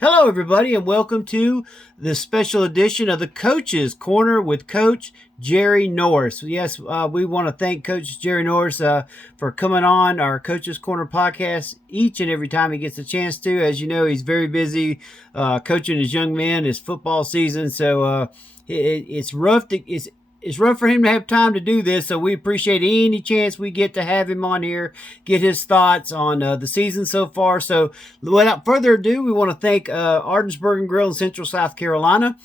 Hello, everybody, and welcome to the special edition of the Coach's Corner with Coach Jerry Norris. Yes, we want to thank Coach Jerry Norris for coming on our Coach's Corner podcast each and every time he gets a chance to. As you know, he's very busy coaching his young men, his football season. So it's rough. It's rough for him to have time to do this, so we appreciate any chance we get to have him on here, get his thoughts on the season so far. So, without further ado, we want to thank Ardensburg and Grill in Central South Carolina.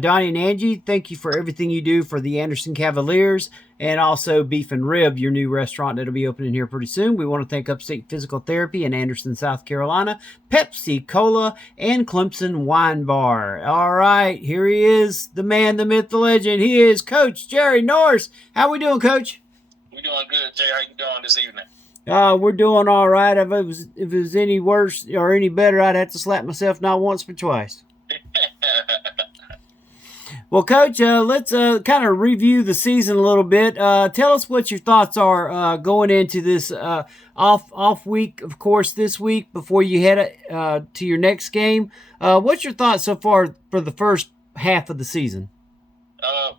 Donnie and Angie, thank you for everything you do for the Anderson Cavaliers, and also Beef and Rib, your new restaurant that'll be opening here pretty soon. We want to thank Upstate Physical Therapy in Anderson, South Carolina, Pepsi Cola, and Clemson Wine Bar. All right, here he is, the man, the myth, the legend. He is Coach Jerry Norris. How we doing, Coach? We doing good, Jay. How you doing this evening? We're doing all right. If it was any worse or any better, I'd have to slap myself not once but twice. Well, Coach, let's kind of review the season a little bit. Tell us what your thoughts are going into this off week, of course, this week before you head to your next game. What's your thoughts so far for the first half of the season?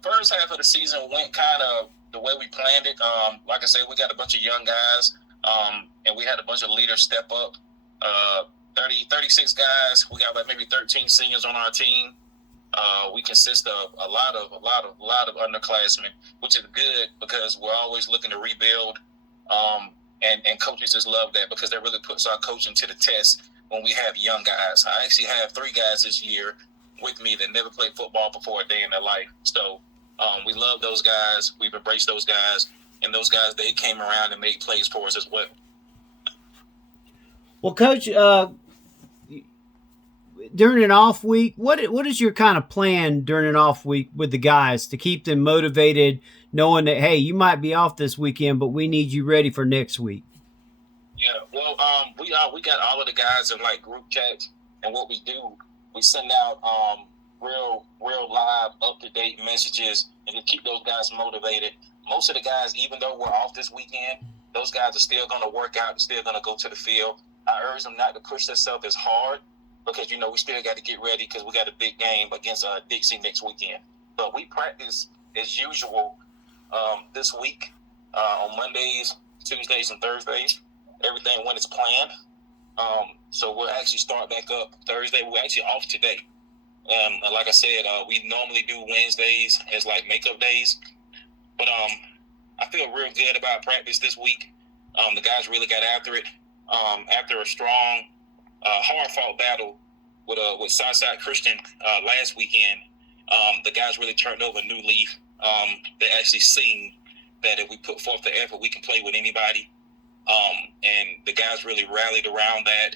First half of the season went kind of the way we planned it. Like I said, we got a bunch of young guys, and we had a bunch of leaders step up. 36 guys. We got like maybe 13 seniors on our team. We consist of a lot of underclassmen, which is good because we're always looking to rebuild. And coaches just love that because that really puts our coaching to the test when we have young guys. I actually have 3 guys this year with me that never played football before a day in their life. So we love those guys. We've embraced those guys. And those guys, they came around and made plays for us as well. Well, Coach, during an off week, what is your kind of plan during an off week with the guys to keep them motivated, knowing that, hey, you might be off this weekend, but we need you ready for next week? Yeah, well, we got all of the guys in like group chats, and what we do, we send out real live, up to date messages, and to keep those guys motivated. Most of the guys, even though we're off this weekend, those guys are still going to work out and still going to go to the field. I urge them not to push themselves as hard because we still got to get ready because we got a big game against Dixie next weekend. But we practice as usual this week on Mondays, Tuesdays, and Thursdays. Everything went as planned. So we'll actually start back up Thursday. We're actually off today. And like I said, we normally do Wednesdays as like makeup days. But I feel real good about practice this week. The guys really got after it. After a strong, hard-fought battle with Southside Christian last weekend, the guys really turned over a new leaf. They actually seen that if we put forth the effort, we can play with anybody. And the guys really rallied around that,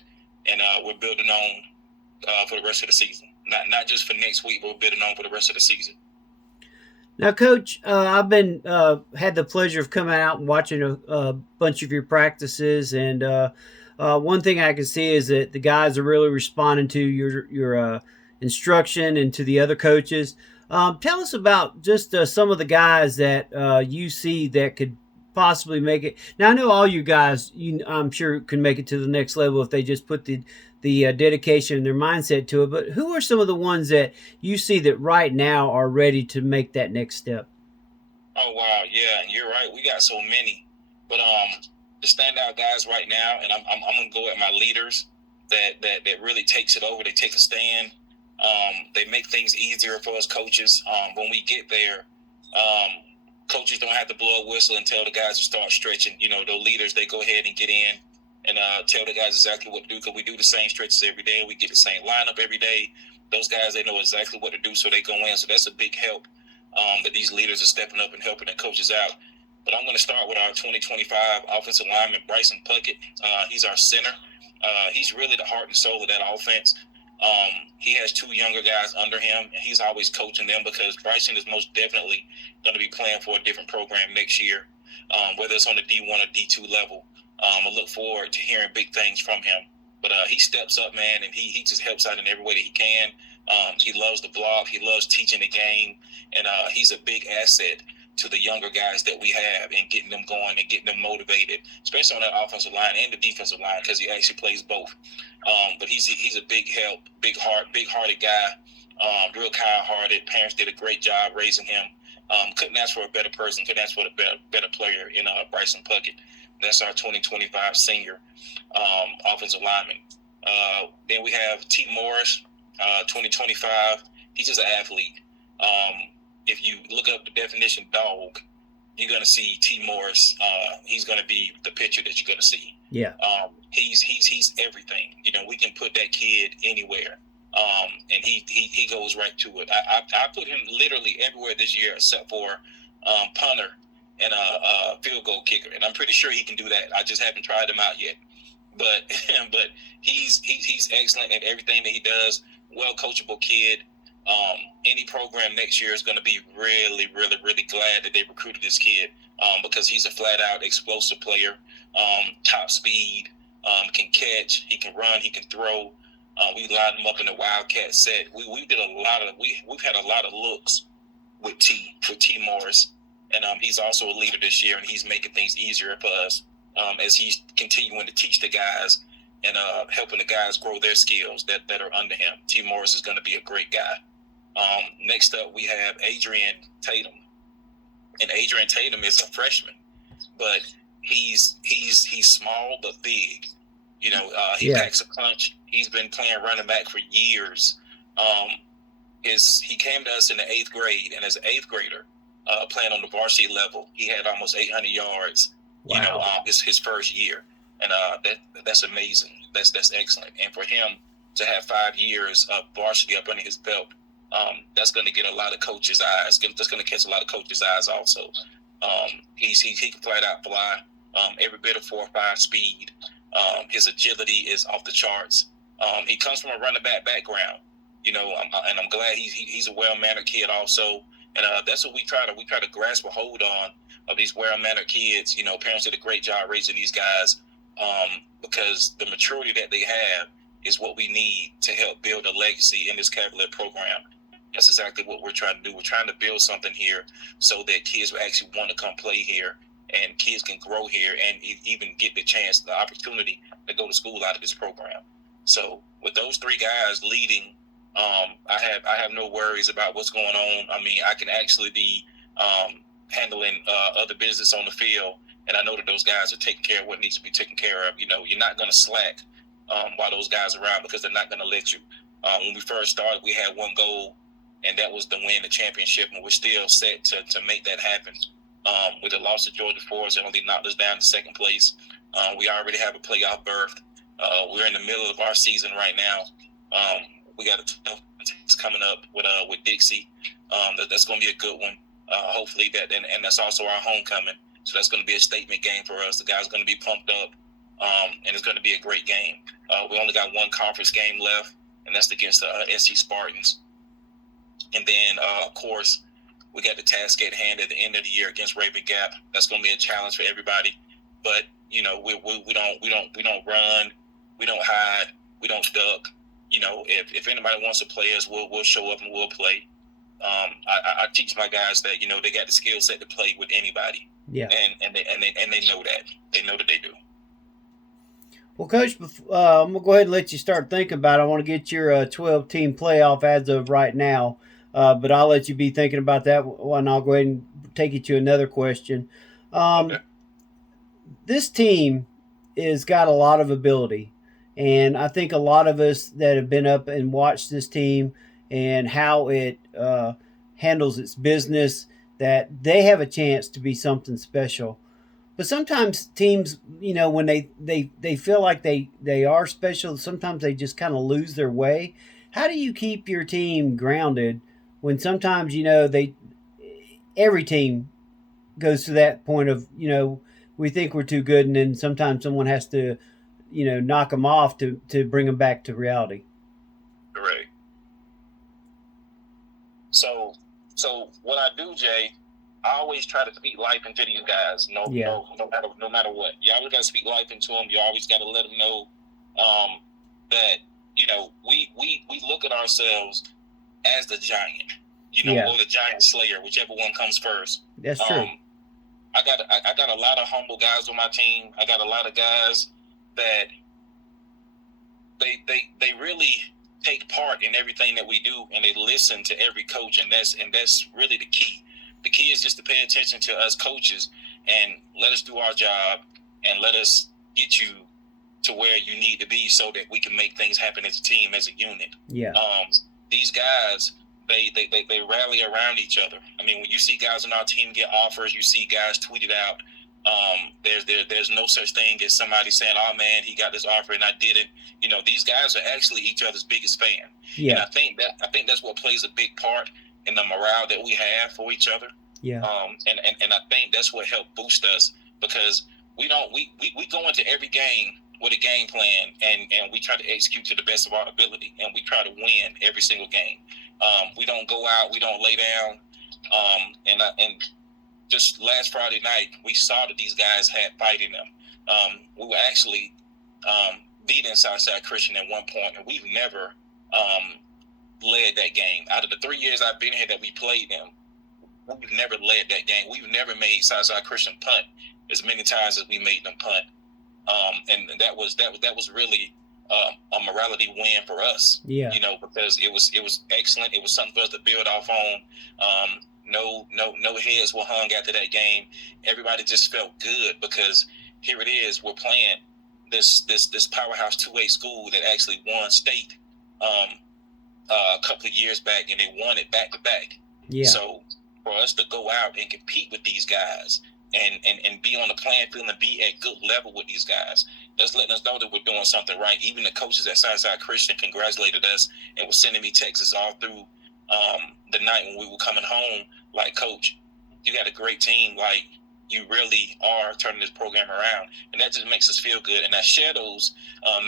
and we're building on for the rest of the season. Not just for next week, but we're building on for the rest of the season. Now, Coach, I've been had the pleasure of coming out and watching a bunch of your practices, and one thing I can see is that the guys are really responding to your instruction and to the other coaches. Tell us about just some of the guys that you see that could possibly make it. Now, I know all you guys, I'm sure, can make it to the next level if they just put the dedication and their mindset to it. But who are some of the ones that you see that right now are ready to make that next step? Oh wow, yeah, you're right. We got so many, but the standout guys right now, and I'm gonna go at my leaders that really takes it over. They take a stand. They make things easier for us coaches. When we get there, coaches don't have to blow a whistle and tell the guys to start stretching. The leaders, they go ahead and get in and tell the guys exactly what to do because we do the same stretches every day. We get the same lineup every day. Those guys, they know exactly what to do, so they go in. So that's a big help that these leaders are stepping up and helping the coaches out. But I'm going to start with our 2025 offensive lineman, Bryson Puckett. He's our center. He's really the heart and soul of that offense. He has 2 younger guys under him, and he's always coaching them because Bryson is most definitely going to be playing for a different program next year, whether it's on the D1 or D2 level. I look forward to hearing big things from him. But he steps up, man, and he just helps out in every way that he can. He loves the block. He loves teaching the game, and he's a big asset to the younger guys that we have and getting them going and getting them motivated, especially on that offensive line and the defensive line, because he actually plays both. But he's a big help, big-hearted guy, real kind-hearted. Parents did a great job raising him. Couldn't ask for a better person. Couldn't ask for a better player in Bryson Puckett. That's our 2025 senior offensive lineman. Then we have T. Morris, 2025. He's just an athlete. If you look up the definition dog, you're going to see T. Morris. He's going to be the picture that you're going to see. Yeah. He's everything. We can put that kid anywhere. And he goes right to it. I put him literally everywhere this year except for punter and a field goal kicker, and I'm pretty sure he can do that. I just haven't tried him out yet. But he's excellent at everything that he does. Well coachable kid. Any program next year is going to be really, really, really glad that they recruited this kid because he's a flat out explosive player. Top speed, can catch, he can run, he can throw. We lined him up in the Wildcat set. We've had a lot of looks with T Morris, and he's also a leader this year, and he's making things easier for us as he's continuing to teach the guys and helping the guys grow their skills that are under him. T Morris is going to be a great guy. Next up, we have Adrian Tatum, and Adrian Tatum is a freshman, but he's small but big. He packs a punch. He's been playing running back for years. He came to us in the 8th grade, and as an 8th grader, playing on the varsity level, he had almost 800 yards. Wow. His first year, and that's amazing. That's excellent. And for him to have 5 years of varsity up under his belt, that's going to get a lot of coaches' eyes. That's going to catch a lot of coaches' eyes also. He can flat out fly. Every bit of 4.5 speed. His agility is off the charts. He comes from a running back background, and I'm glad he's a well-mannered kid also. And that's what we try to grasp a hold on of these well-mannered kids. Parents did a great job raising these guys because the maturity that they have is what we need to help build a legacy in this Cavalier program. That's exactly what we're trying to do. We're trying to build something here so that kids will actually want to come play here and kids can grow here and even get the opportunity to go to school out of this program. So with those 3 guys leading, I have no worries about what's going on. I mean, I can actually be handling other business on the field, and I know that those guys are taking care of what needs to be taken care of. You're not going to slack while those guys are around because they're not going to let you. When we first started, we had one goal, and that was to win the championship, and we're still set to make that happen. With the loss of Georgia Forest, it only knocked us down to 2nd place. We already have a playoff berth. We're in the middle of our season right now. We got a tough test coming up with Dixie. That's going to be a good one. Hopefully and that's also our homecoming. So that's going to be a statement game for us. The guys are going to be pumped up, and it's going to be a great game. We only got one conference game left, and that's against the SC Spartans. And then, of course, we got the task at hand at the end of the year against Raven Gap. That's going to be a challenge for everybody. But we don't run, we don't hide, we don't duck. If anybody wants to play us, we'll show up and we'll play. I teach my guys that they got the skill set to play with anybody. Yeah. And they know that. They know that they do. Well, Coach, I'm gonna go ahead and let you start thinking about it. I want to get your 12-team playoff as of right now. But I'll let you be thinking about that one. I'll go ahead and take you to another question. Okay. This team has got a lot of ability, and I think a lot of us that have been up and watched this team and how it handles its business, that they have a chance to be something special. But sometimes teams, when they feel like they are special, sometimes they just kind of lose their way. How do you keep your team grounded when sometimes every team goes to that point of we think we're too good, and then sometimes someone has to knock them off to bring them back to reality. Correct. So what I do, Jay, I always try to speak life into these guys. No matter what. You always got to speak life into them. You always got to let them know that we look at ourselves as the giant, or the giant slayer, whichever one comes first. That's true. I got a lot of humble guys on my team. I got a lot of guys that they really take part in everything that we do, and they listen to every coach, and that's really the key. The key is just to pay attention to us coaches and let us do our job and let us get you to where you need to be so that we can make things happen as a team, as a unit. Yeah. These guys, they rally around each other. I mean, when you see guys on our team get offers, you see guys tweet it out. There's no such thing as somebody saying, "Oh man, he got this offer and I didn't." You know, these guys are actually each other's biggest fan. Yeah. And I think that's what plays a big part in the morale that we have for each other. Yeah. And I think that's what helped boost us, because we go into every game with a game plan, and we try to execute to the best of our ability, and we try to win every single game. We don't go out, we don't lay down. And just last Friday night, we saw that these guys had fight in them. We were actually beating Southside Christian at one point, and we've never led that game. Out of the 3 years I've been here that we played them, we've never led that game. We've never made Southside Christian punt as many times as we made them punt. And that was really a morality win for us. Yeah. You know, because it was excellent. It was something for us to build off on. No heads were hung after that game. Everybody just felt good, because here it is. We're playing this powerhouse 2A school that actually won state a couple of years back, and they won it back to back. Yeah. So for us to go out and compete with these guys and be on the playing field and be at good level with these guys, that's letting us know that we're doing something right. Even the coaches at Southside Christian congratulated us and were sending me texts all through the night when we were coming home, like, "Coach, you got a great team. Like, you really are turning this program around." And that just makes us feel good. And I share those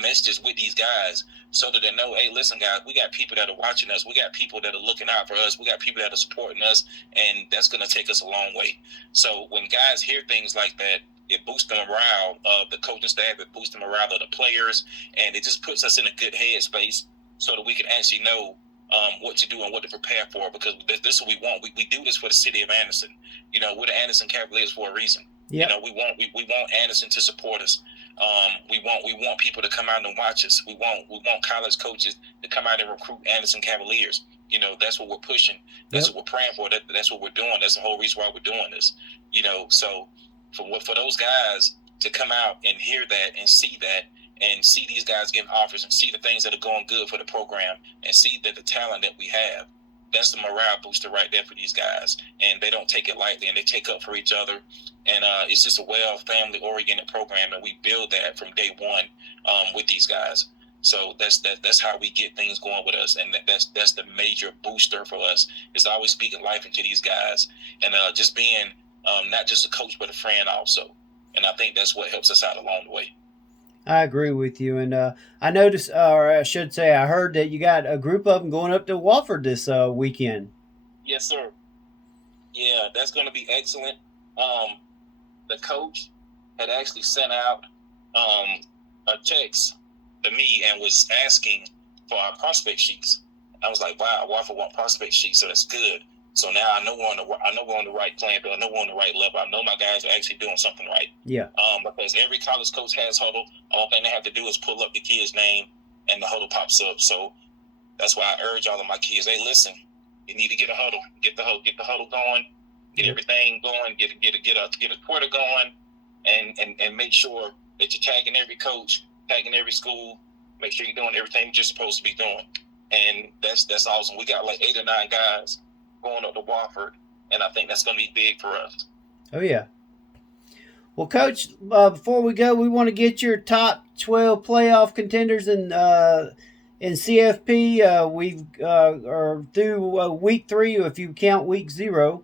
messages with these guys so that they know, hey, listen, guys, we got people that are watching us. We got people that are looking out for us. We got people that are supporting us, and that's going to take us a long way. So when guys hear things like that, it boosts the morale of the coaching staff. It boosts the morale of the players, and it just puts us in a good headspace so that we can actually know what to do and what to prepare for, because this is what we want. We do this for the city of Anderson. You know, we're the Anderson Cavaliers for a reason. Yep. You know, we want Anderson to support us. We want people to come out and watch us. We want college coaches to come out and recruit Anderson Cavaliers. You know, that's what we're pushing. That's what we're praying for. That's what we're doing. That's the whole reason why we're doing this. You know, so for those guys to come out and hear that and see that, and see these guys getting offers, and see the things that are going good for the program, and see that the talent that we have, that's the morale booster right there for these guys. And they don't take it lightly, and they take up for each other. And it's just a well family-oriented program, and we build that from day one with these guys. So that's how we get things going with us, and that's the major booster for us, is always speaking life into these guys, and just being not just a coach but a friend also. And I think that's what helps us out along the way. I agree with you, and I noticed, or I should say, I heard that you got a group of them going up to Wofford this weekend. Yes, sir. Yeah, that's going to be excellent. The coach had actually sent out a text to me and was asking for our prospect sheets. I was like, "Wow, Wofford want prospect sheets, so that's good." So now I know we're on the right plan, but I know we're on the right level. I know my guys are actually doing something right. Yeah. Because every college coach has huddle. All thing they have to do is pull up the kid's name, and the huddle pops up. So that's why I urge all of my kids: hey, listen, you need to get a huddle, get the huddle going, get everything going, get a Twitter going, and make sure that you're tagging every coach, tagging every school. Make sure you're doing everything you're supposed to be doing, and that's awesome. We got like 8 or 9 guys going up to Wofford, and I think that's going to be big for us. Oh, yeah. Well, Coach, before we go, we want to get your top 12 playoff contenders in CFP. We are through week 3, if you count week 0.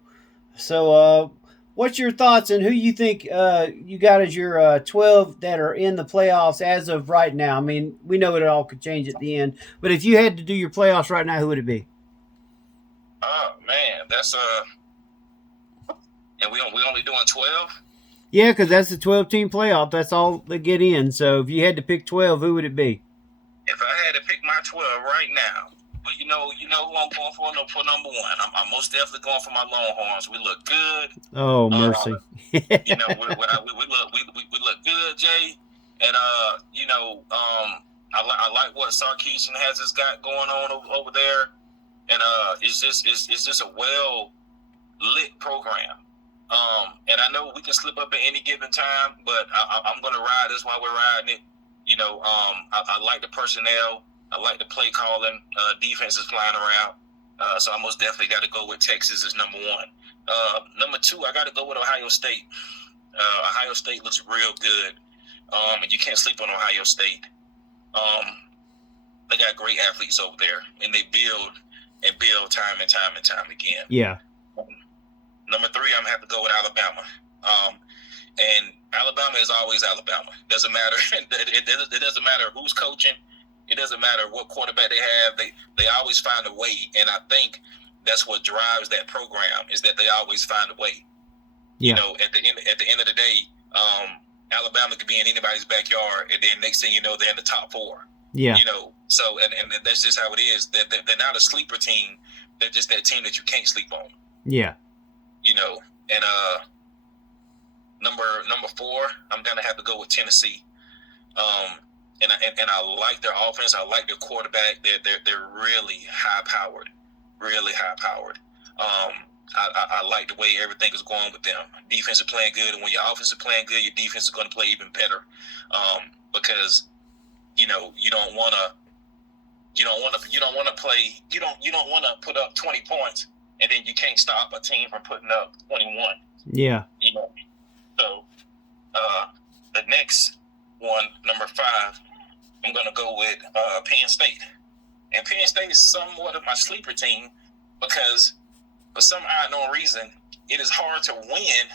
So what's your thoughts on who you think you got as your 12 that are in the playoffs as of right now? I mean, we know it all could change at the end, but if you had to do your playoffs right now, who would it be? Oh man, that's and we only doing 12. Yeah, because that's the 12-team playoff. That's all they get in. So if you had to pick 12, who would it be? If I had to pick my 12 right now, But you know who I'm going for. No, for number one, I'm most definitely going for my Longhorns. We look good. Oh, mercy. You know, we look good, Jay. And I like what Sarkeesian has got going on over there. And it's just a well lit program. And I know we can slip up at any given time, but I'm going to ride this while we're riding it. You know, I like the personnel. I like the play calling. Defense is flying around. So I most definitely got to go with Texas as number one. Number two, I got to go with Ohio State. Ohio State looks real good. And you can't sleep on Ohio State. They got great athletes over there, and they build time and time again. Yeah. Number three, I'm going to have to go with Alabama. And Alabama is always Alabama. Doesn't matter. It doesn't matter who's coaching. It doesn't matter what quarterback they have. They always find a way. And I think that's what drives that program, is that they always find a way. Yeah. You know, at the end of the day, Alabama could be in anybody's backyard, and then next thing you know, they're in the top four. Yeah. You know, so and that's just how it is. They're not a sleeper team. They're just that team that you can't sleep on. Yeah. You know, and number four, I'm gonna have to go with Tennessee. And I like their offense. I like their quarterback. They're really high powered. I like the way everything is going with them. Defense is playing good, and when your offense is playing good, your defense is going to play even better. Because you don't want to put up 20 points and then you can't stop a team from putting up 21. Yeah. You know. So the next one, number five, I'm going to go with Penn State. And Penn State is somewhat of my sleeper team because for some unknown reason, it is hard to win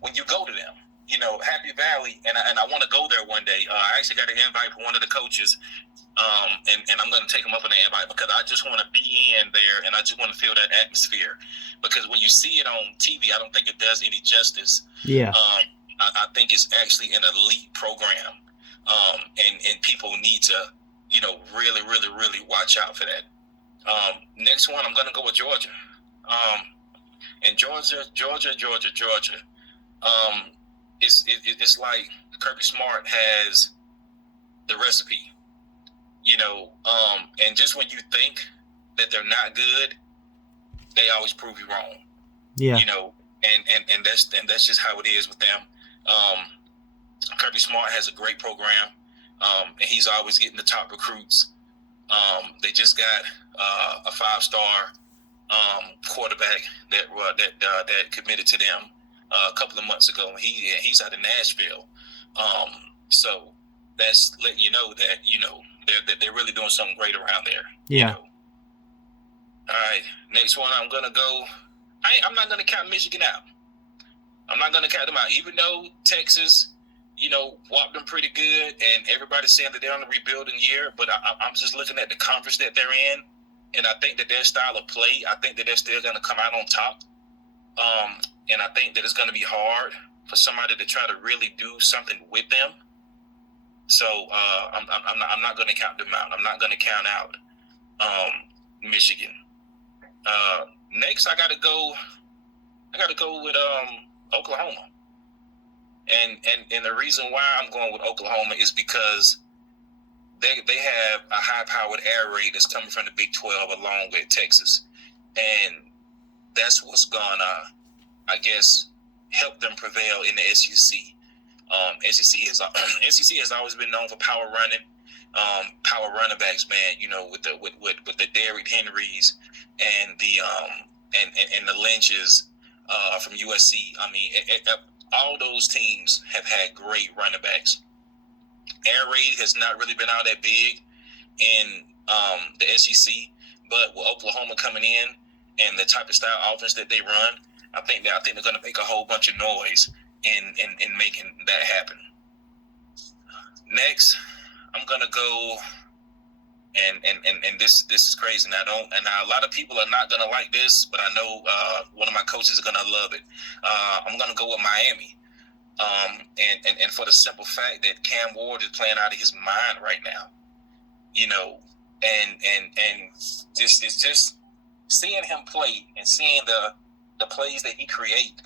when you go to them. You know, Happy Valley, and I want to go there one day. I actually got an invite from one of the coaches, and I'm going to take him up on the invite because I just want to be in there and I just want to feel that atmosphere. Because when you see it on TV, I don't think it does any justice. Yeah. I think it's actually an elite program, and people need to, really, really, really watch out for that. Next one, I'm going to go with Georgia. And Georgia. It's like Kirby Smart has the recipe, and just when you think that they're not good, they always prove you wrong. Yeah. And that's just how it is with them. Kirby Smart has a great program, and he's always getting the top recruits. They just got a 5-star quarterback that committed to them a couple of months ago. He's out of Nashville, so that's letting you know that they're really doing something great around there. Yeah. All right, next one I'm gonna go. I'm not gonna count Michigan out. I'm not gonna count them out, even though Texas, whopped them pretty good, and everybody's saying that they're on a rebuilding year. But I'm just looking at the conference that they're in, and I think that their style of play, I think that they're still gonna come out on top. And I think that it's going to be hard for somebody to try to really do something with them. So I'm not going to count them out. I'm not going to count out Michigan. Next, I got to go with Oklahoma. And the reason why I'm going with Oklahoma is because they have a high-powered air raid that's coming from the Big 12 along with Texas, and that's what's gonna, I guess, help them prevail in the SEC. SEC has always been known for power running backs, man. With the Derrick Henrys and the Lynches from USC. I mean, all those teams have had great running backs. Air raid has not really been all that big in the SEC, but with Oklahoma coming in and the type of style offense that they run, I think they're going to make a whole bunch of noise in making that happen. Next, I'm going to go, and this is crazy, and a lot of people are not going to like this, but I know one of my coaches is going to love it. I'm going to go with Miami, and for the simple fact that Cam Ward is playing out of his mind right now. and just it's just seeing him play and seeing the plays that he create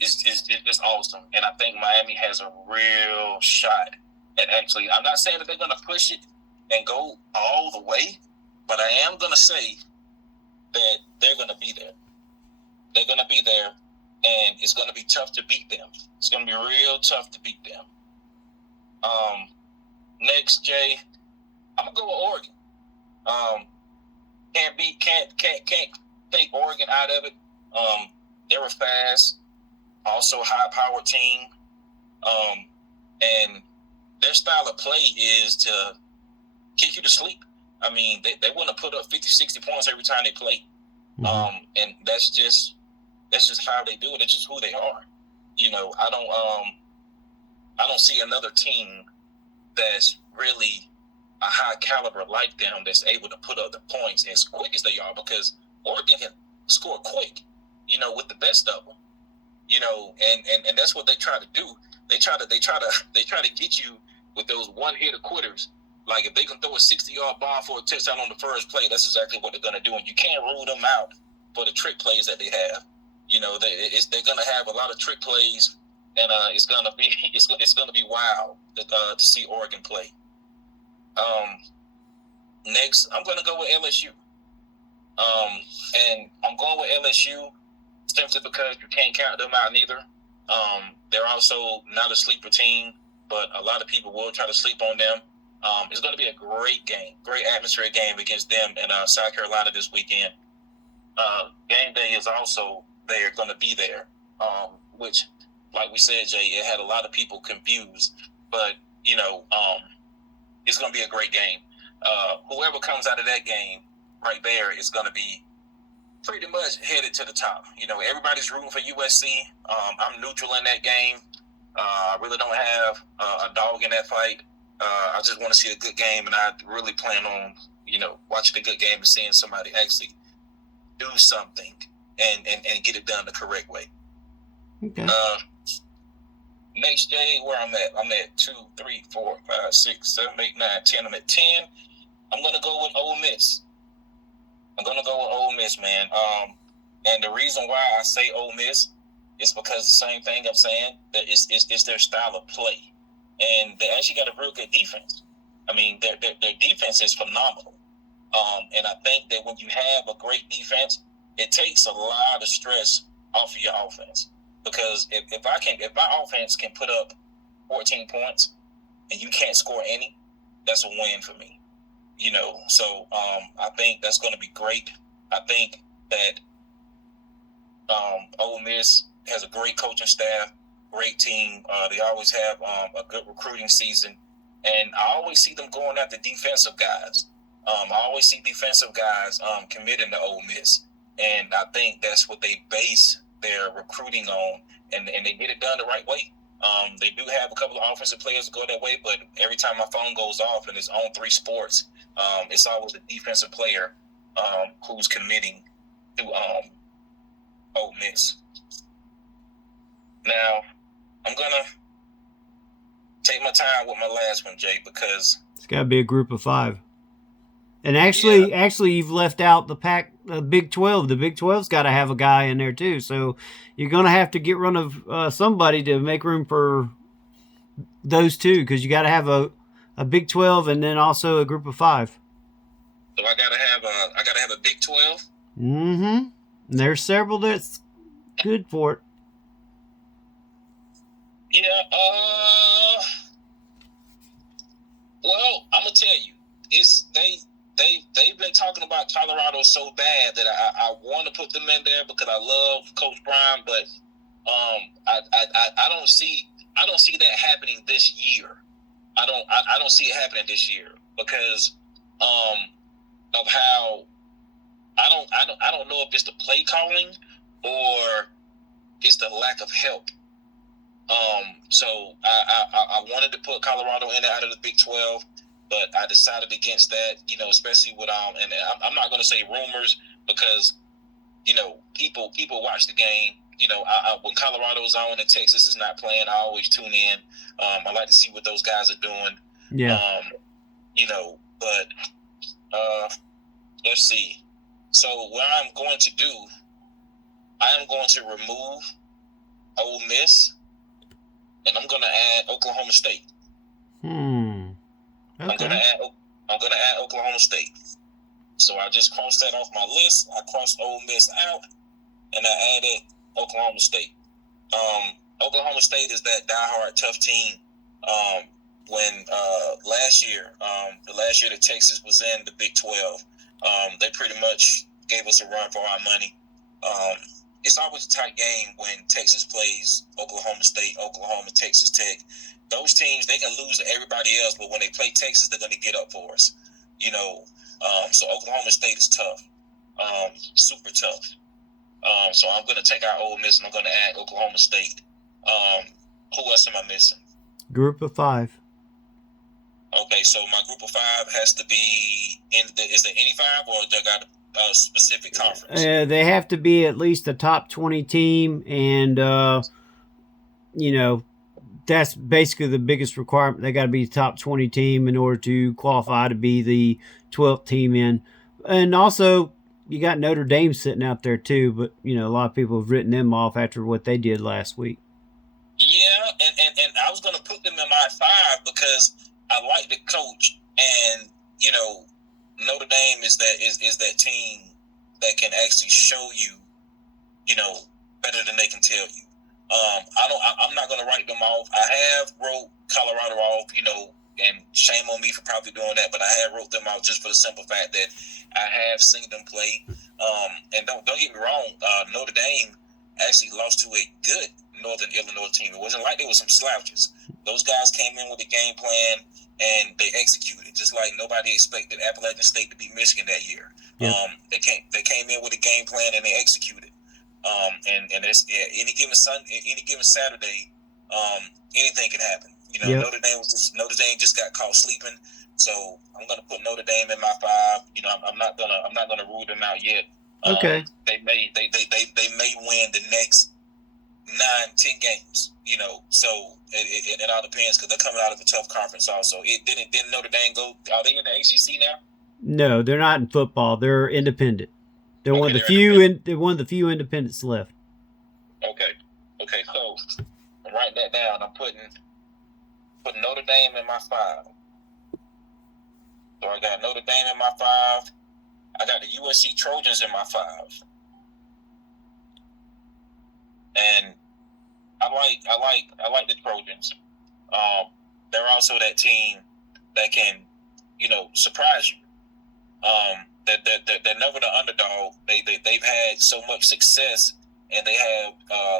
is just awesome. And I think Miami has a real shot at actually. I'm not saying that they're going to push it and go all the way, but I am going to say that they're going to be there. They're going to be there, and it's going to be tough to beat them. It's going to be real tough to beat them. Next, Jay, I'm gonna go with Oregon. Can't take Oregon out of it. They're a fast, also high-powered team, and their style of play is to kick you to sleep. I mean, they want to put up 50, 60 points every time they play, and that's just how they do it. It's just who they are. You know, I don't see another team that's really a high caliber like them that's able to put up the points as quick as they are, because Oregon can score quick, you know, with the best of them, you know, and that's what they try to do. They try to get you with those one-hitter quitters. Like, if they can throw a 60-yard bomb for a touchdown on the first play, that's exactly what they're going to do, and you can't rule them out for the trick plays that they have. You know, they're going to have a lot of trick plays, and it's going to be wild to see Oregon play. Next, I'm going to go with LSU. And I'm going with LSU simply because you can't count them out neither. They're also not a sleeper team, but a lot of people will try to sleep on them. It's going to be a great game, great atmospheric game against them in South Carolina this weekend. Game day is also they're going to be there, which, like we said, Jay, it had a lot of people confused. But, you know, it's going to be a great game. Whoever comes out of that game right there is going to be pretty much headed to the top. You know, everybody's rooting for USC. I'm neutral in that game. I really don't have a dog in that fight. I just want to see a good game, and I really plan on, you know, watching a good game and seeing somebody actually do something and get it done the correct way. Okay. Next, Jay, where I'm at 2, 3, 4, 5, 6, 7, 8, 9, 10. I'm at 10. I'm gonna go with Ole Miss. Man. And the reason why I say Ole Miss is because the same thing I'm saying, that it's their style of play, and they actually got a real good defense. I mean, their defense is phenomenal. And I think that when you have a great defense, it takes a lot of stress off of your offense. Because if my offense can put up 14 points and you can't score any, that's a win for me. You know, so I think that's going to be great. I think that Ole Miss has a great coaching staff, great team. They always have a good recruiting season, and I always see them going after defensive guys. I always see defensive guys committing to Ole Miss, and I think that's what they base their recruiting on, and they get it done the right way. They do have a couple of offensive players that go that way, but every time my phone goes off and it's on 3 sports, it's always a defensive player who's committing to Ole Miss. Now, I'm going to take my time with my last one, Jay, because it's got to be a group of 5. And actually, you've left out the Big 12. The Big 12's got to have a guy in there too. So you're going to have to get rid of somebody to make room for those two, because you got to have a Big 12 and then also a group of 5. So I gotta have a Big 12. Mm-hmm. There's several that's good for it. Yeah. Well, I'm gonna tell you, they've been talking about Colorado so bad that I want to put them in there because I love Coach Prime, but I don't see that happening this year. I don't see it happening this year because of how I don't know if it's the play calling or it's the lack of help. So I wanted to put Colorado in and out of the Big 12, but I decided against that, you know, especially with and I'm not going to say rumors because, you know, people watch the game. You know, when Colorado's on and Texas is not playing, I always tune in. I like to see what those guys are doing. Yeah. You know, But let's see. So what I'm going to do, I am going to remove Ole Miss, and I'm going to add Oklahoma State. Okay. I'm going to add Oklahoma State. So I just crossed that off my list. I crossed Ole Miss out, and I added Oklahoma State. Oklahoma State is that diehard tough team. When last year, the last year that Texas was in the Big 12, they pretty much gave us a run for our money. It's always a tight game when Texas plays Oklahoma State, Oklahoma, Texas Tech. Those teams, they can lose to everybody else, but when they play Texas, they're going to get up for us. So Oklahoma State is tough, super tough. So I'm going to take out Ole Miss, and I'm going to add Oklahoma State. Who else am I missing? Group of 5. Okay, so my group of 5 has to be is there any 5, or they got a specific conference? They have to be at least a top 20 team, and that's basically the biggest requirement. They got to be a top 20 team in order to qualify to be the 12th team in. And also, you got Notre Dame sitting out there too, but a lot of people have written them off after what they did last week. Yeah, and I was going to put them in my 5 because I like the coach, and Notre Dame is that team that can actually show you, better than they can tell you. I'm not going to write them off. I have wrote Colorado off, and shame on me for probably doing that, but I have wrote them off just for the simple fact that I have seen them play. And don't get me wrong, Notre Dame actually lost to a good Northern Illinois team. It wasn't like there was some slouches. Those guys came in with a game plan and they executed, just like nobody expected Appalachian State to beat Michigan that year. Yeah. They came in with a game plan and they executed. And it's any given Saturday, anything can happen. Yep. Notre Dame just got caught sleeping, so I'm gonna put Notre Dame in my 5. I'm not gonna rule them out yet. Okay. They may win the next 9-10 games. So it all depends because they're coming out of a tough conference. Also, didn't Notre Dame go? Are they in the ACC now? No, they're not in football. They're independent. They're one of the few independents left. Okay. So I'm writing that down. I'm putting Notre Dame in my 5. So I got Notre Dame in my 5. I got the USC Trojans in my 5. And I like the Trojans. They're also that team that can, surprise you. They're never the underdog. They've had so much success, and they have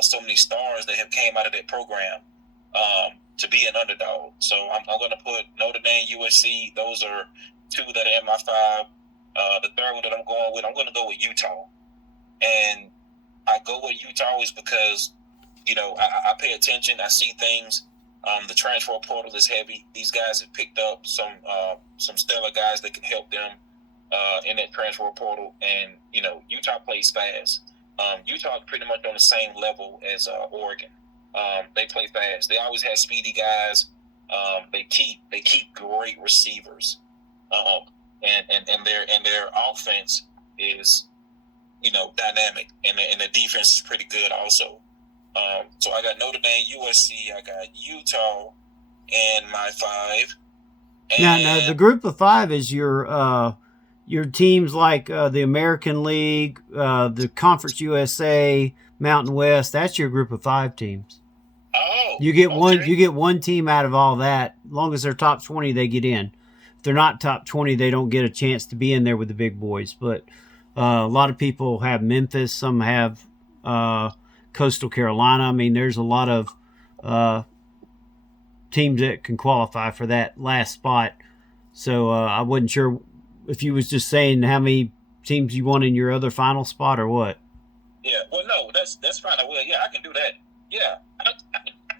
so many stars that have came out of that program to be an underdog. So I'm going to put Notre Dame, USC. Those are 2 that are in my 5. The third one that I'm going to go with Utah. And I go with Utah is because, I pay attention. I see things. The transfer portal is heavy. These guys have picked up some stellar guys that can help them in that transfer portal. And, Utah plays fast. Utah is pretty much on the same level as Oregon. They play fast. They always have speedy guys. They keep great receivers. And their offense is, dynamic, and the defense is pretty good also. So I got Notre Dame, USC. I got Utah in my 5. Now the group of 5 is your teams like the American League, the Conference USA, Mountain West. That's your group of 5 teams. Oh, you get one. You get one team out of all that. As long as they're top 20, they get in. If they're not top 20, they don't get a chance to be in there with the big boys. But a lot of people have Memphis. Some have Coastal Carolina. I mean, there's a lot of teams that can qualify for that last spot. So I wasn't sure if you was just saying how many teams you want in your other final spot or what. Yeah, well, no, that's fine. I can do that. Yeah, I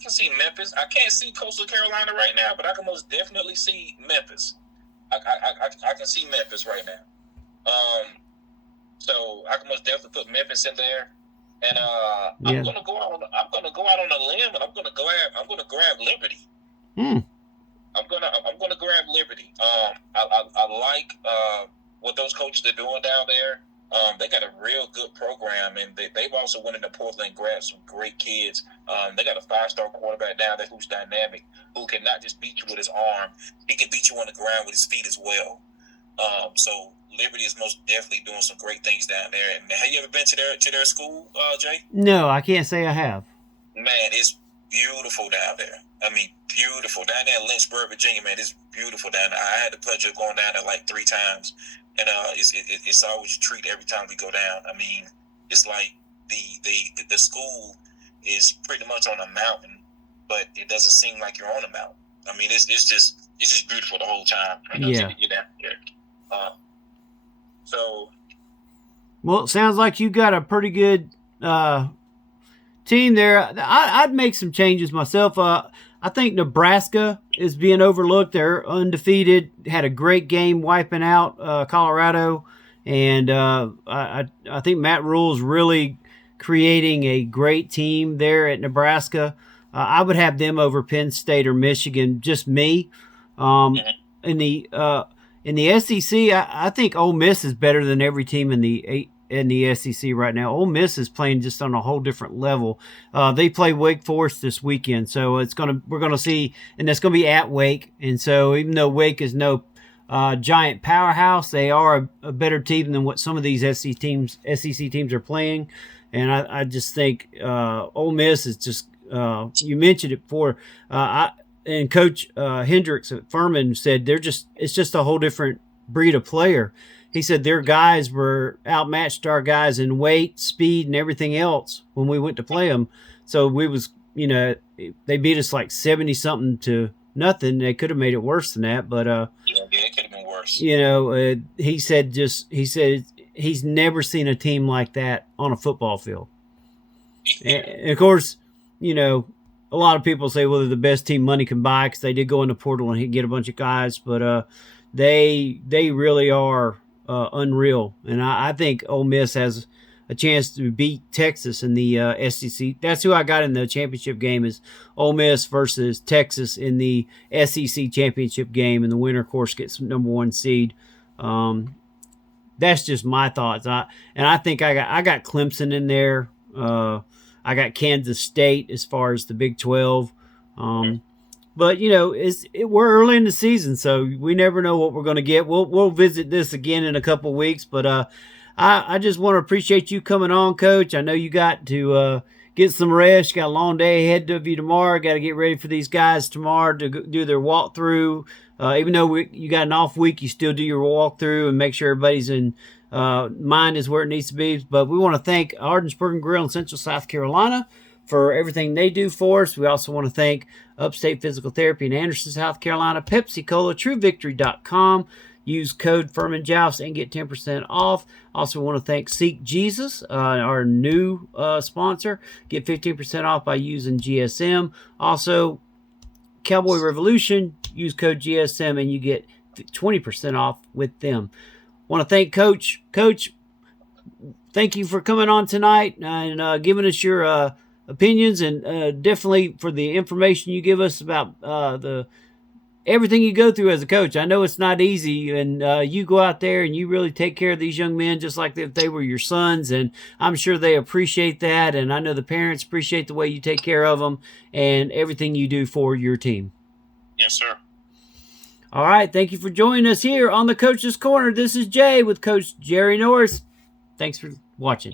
can see Memphis. I can't see Coastal Carolina right now, but I can most definitely see Memphis. I can see Memphis right now. So I can most definitely put Memphis in there. And I'm gonna go out on a limb, and I'm gonna grab Liberty. I'm gonna grab Liberty. I like what those coaches are doing down there. They got a real good program, and they've also went into Portland and grabbed some great kids. They got a 5-star quarterback down there who's dynamic, who can not just beat you with his arm, he can beat you on the ground with his feet as well. So Liberty is most definitely doing some great things down there. And have you ever been to their school, Jay? No, I can't say I have. Man, it's beautiful down there. I mean, beautiful down there in Lynchburg, Virginia. Man, it's beautiful down there. I had the pleasure of going down there like 3 times, and it's always a treat every time we go down. I mean, it's like the school is pretty much on a mountain, but it doesn't seem like you're on a mountain. I mean, it's just beautiful the whole time. Yeah. You're down there. So. Well, it sounds like you got a pretty good team there. I'd make some changes myself. I think Nebraska is being overlooked. They're undefeated. Had a great game wiping out Colorado, and I think Matt Rule's really creating a great team there at Nebraska. I would have them over Penn State or Michigan. Just me. In the SEC, I think Ole Miss is better than every team in the SEC right now. Ole Miss is playing just on a whole different level. They play Wake Forest this weekend, so we're gonna see, and it's gonna be at Wake. And so even though Wake is no giant powerhouse, they are a better team than what some of these SEC teams are playing. And I just think Ole Miss is just you mentioned it before. And Coach Hendricks at Furman said it's just a whole different breed of player. He said their guys were outmatched our guys in weight, speed, and everything else when we went to play them. So they beat us like 70-something to nothing. They could have made it worse than that, but yeah, it could have been worse. He said he's never seen a team like that on a football field. And of course, a lot of people say, well, they're the best team money can buy because they did go in the portal and get a bunch of guys, but they really are unreal. And I think Ole Miss has a chance to beat Texas in the SEC. That's who I got in the championship game, is Ole Miss versus Texas in the SEC championship game, and the winner, of course, gets number 1 seed. That's just my thoughts. I think I got Clemson in there. I got Kansas State as far as the Big 12. But we're early in the season, so we never know what we're going to get. We'll visit this again in a couple weeks, but I just want to appreciate you coming on, Coach. I know you got to get some rest. You got a long day ahead of you tomorrow. Got to get ready for these guys tomorrow to do their walkthrough. Even though you got an off week, you still do your walkthrough and make sure everybody's in mind is where it needs to be. But we want to thank Ardensburg Grill in Central South Carolina for everything they do for us. We also want to thank Upstate Physical Therapy in Anderson, South Carolina, Pepsi Cola, TrueVictory.com. Use code FurmanJoust and get 10% off. Also want to thank Seek Jesus, our new sponsor. Get 15% off by using GSM. Also, Cowboy Revolution, use code GSM and you get 20% off with them. Want to thank Coach. Coach, thank you for coming on tonight and giving us your opinions, and definitely for the information you give us about everything you go through as a coach. I know it's not easy, and you go out there and you really take care of these young men just like if they were your sons, and I'm sure they appreciate that, and I know the parents appreciate the way you take care of them and everything you do for your team. Yes, sir. All right, thank you for joining us here on the Coach's Corner. This is Jay with Coach Jerry Norris. Thanks for watching.